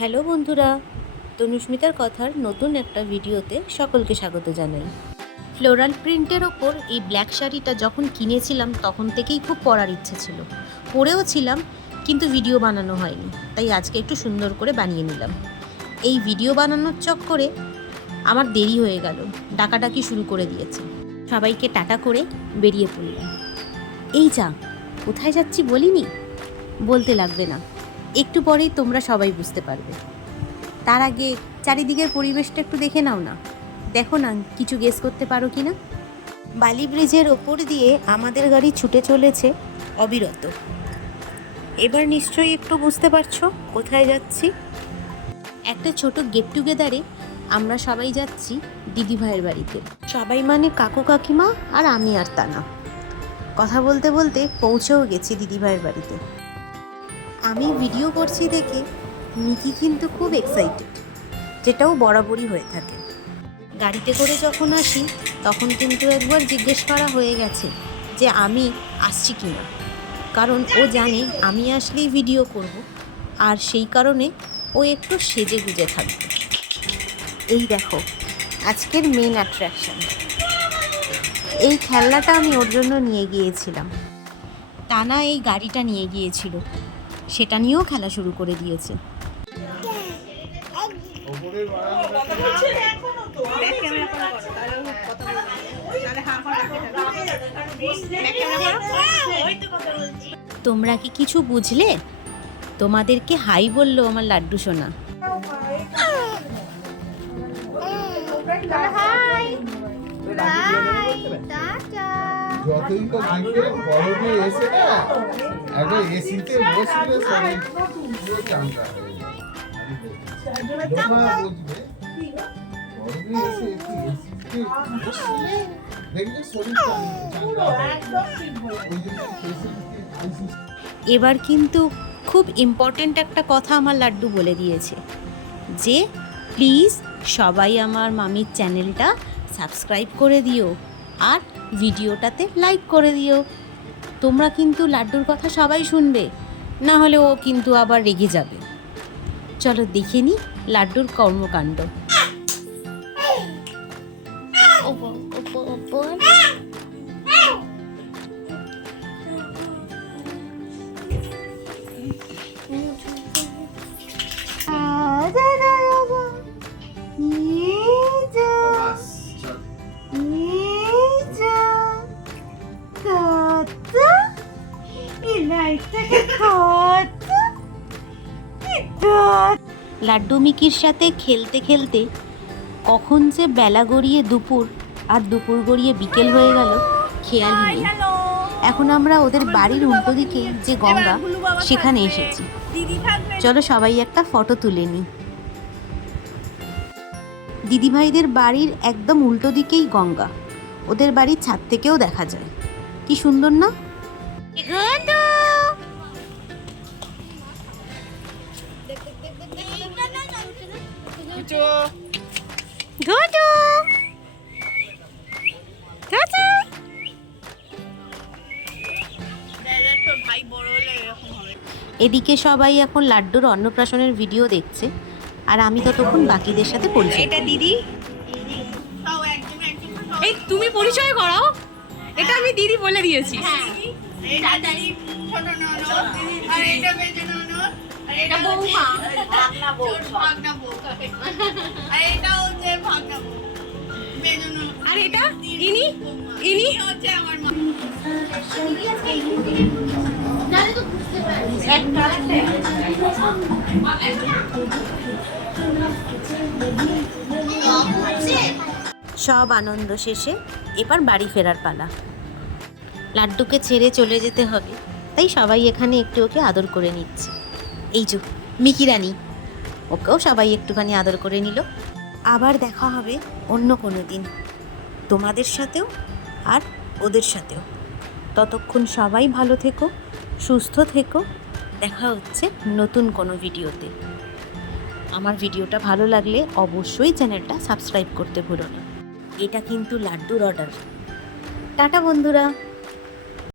Hello বন্ধুরা, তনুস্মিতার কথার নতুন একটা ভিডিওতে সকলকে স্বাগত জানাই। ফ্লোরাল প্রিন্টের ওপর এই ব্ল্যাক শাড়িটা যখন কিনেছিলাম তখন থেকেই খুব পরার ইচ্ছে ছিল, পরেও ছিলাম, কিন্তু ভিডিও বানানো হয়নি, তাই আজকে একটু সুন্দর করে বানিয়ে নিলাম। এই ভিডিও বানানোর চক্করে আমার দেরি হয়ে গেল, ডাকাডাকি শুরু করে দিয়েছে। সবাইকে টাটা করে বেরিয়ে পড়লাম। এই যা, কোথায় যাচ্ছি বলিনি? বলতে লাগবে না, একটু পরেই তোমরা সবাই বুঝতে পারবে। তার আগে চারিদিকের পরিবেশটা একটু দেখে নাও না, দেখো না কিছু গেস করতে পারো কি না। বালি ব্রিজের ওপর দিয়ে আমাদের গাড়ি ছুটে চলেছে অবিরত। এবার নিশ্চয়ই একটু বুঝতে পারছো কোথায় যাচ্ছি। একটা ছোট গেট টুগেদারে আমরা সবাই যাচ্ছি দিদিভাইয়ের বাড়িতে। সবাই মানে কাকু কাকিমা আর আমি আর তানা। কথা বলতে বলতে পৌঁছেও গেছি দিদিভাইয়ের বাড়িতে। আমি ভিডিও করছি দেখে মিকি কিন্তু খুব এক্সাইটেড, যেটাও বরাবরই হয়ে থাকে। গাড়িতে করে যখন আসি তখন কিন্তু একবার জিজ্ঞেস করা হয়ে গেছে যে আমি আসছি কি না, কারণ ও জানে আমি আসলেই ভিডিও করব, আর সেই কারণে ও একটু সেজে গুজে থাকবে। এই দেখো আজকের মেন অ্যাট্রাকশন, এই খেলনাটা আমি ওর জন্য নিয়ে গিয়েছিলাম। টানা এই গাড়িটা নিয়ে গিয়েছিল, সেটা নিয়েও খেলা শুরু করে দিয়েছে। তোমরা কি কিছু বুঝলে? তোমাদেরকে হাই বললো আমার লাড্ডু সোনা। যতই তো গিফটে গরমে এসে না একবার এসিতে বসলে সবাই পুরো চাঙ্গা হয়ে যায়। বুঝবে গরমে এসে একটু এসিতে বসলে দেখবে শরীর চাঙ্গা হয়। এবার কিন্তু খুব ইম্পর্টেন্ট একটা কথা আমার লাড্ডু বলে দিয়েছে যে প্লিজ সবাই আমার মামির চ্যানেলটা সাবস্ক্রাইব করে দিও আর ভিডিওটাতে লাইক করে দিও। তোমরা কিন্তু লাড্ডুর কথা সবাই শুনবে, না হলে ও কিন্তু আবার রেগে যাবে। চলো দেখে নি লাড্ডুর কর্মকাণ্ড। লাড্ডু মিকির সাথে খেলতে খেলতে কখন যে বেলা গড়িয়ে দুপুর আর দুপুর গড়িয়ে বিকেল হয়ে গেল খেয়ালই নেই। এখন আমরা ওদের বাড়ির উল্টো দিকে যে গঙ্গা সেখানে এসেছি। চলো সবাই একটা ফটো তুলে নিই। দিদিভাইদের বাড়ির একদম উল্টো দিকেই গঙ্গা, ওদের বাড়ির ছাদ থেকেও দেখা যায়। কি সুন্দর না? এদিকে সবাই এখন লাড্ডুর অন্নপ্রাশনের ভিডিও দেখছে, আর আমি ততক্ষণ বাকিদের সাথে পরিচয়। এটা দিদি, এই তুমি পরিচয় করাও। এটা আমি দিদি বলে দিয়েছি। আর এটা ইনি, ইনি হচ্ছে আমার মা। সব আনন্দ শেষে এবার বাড়ি ফেরার পালা। লাড্ডুকে ছেড়ে চলে যেতে হবে, তাই সবাই এখানে একটু ওকে আদর করে নিচ্ছে। এই যে মিকি রানী, ওকেও সবাই একটুখানি আদর করে নিল। আবার দেখা হবে অন্য কোনো দিন, তোমাদের সাথেও আর ওদের সাথেও। ততক্ষণ সবাই ভালো থেকো, সুস্থ থেকো। দেখা হচ্ছে নতুন কোনো ভিডিওতে। আমার ভিডিওটা ভালো লাগলে অবশ্যই চ্যানেলটা সাবস্ক্রাইব করতে ভুলো না। এটা কিন্তু লাড্ডুর অর্ডার। টাটা বন্ধুরা।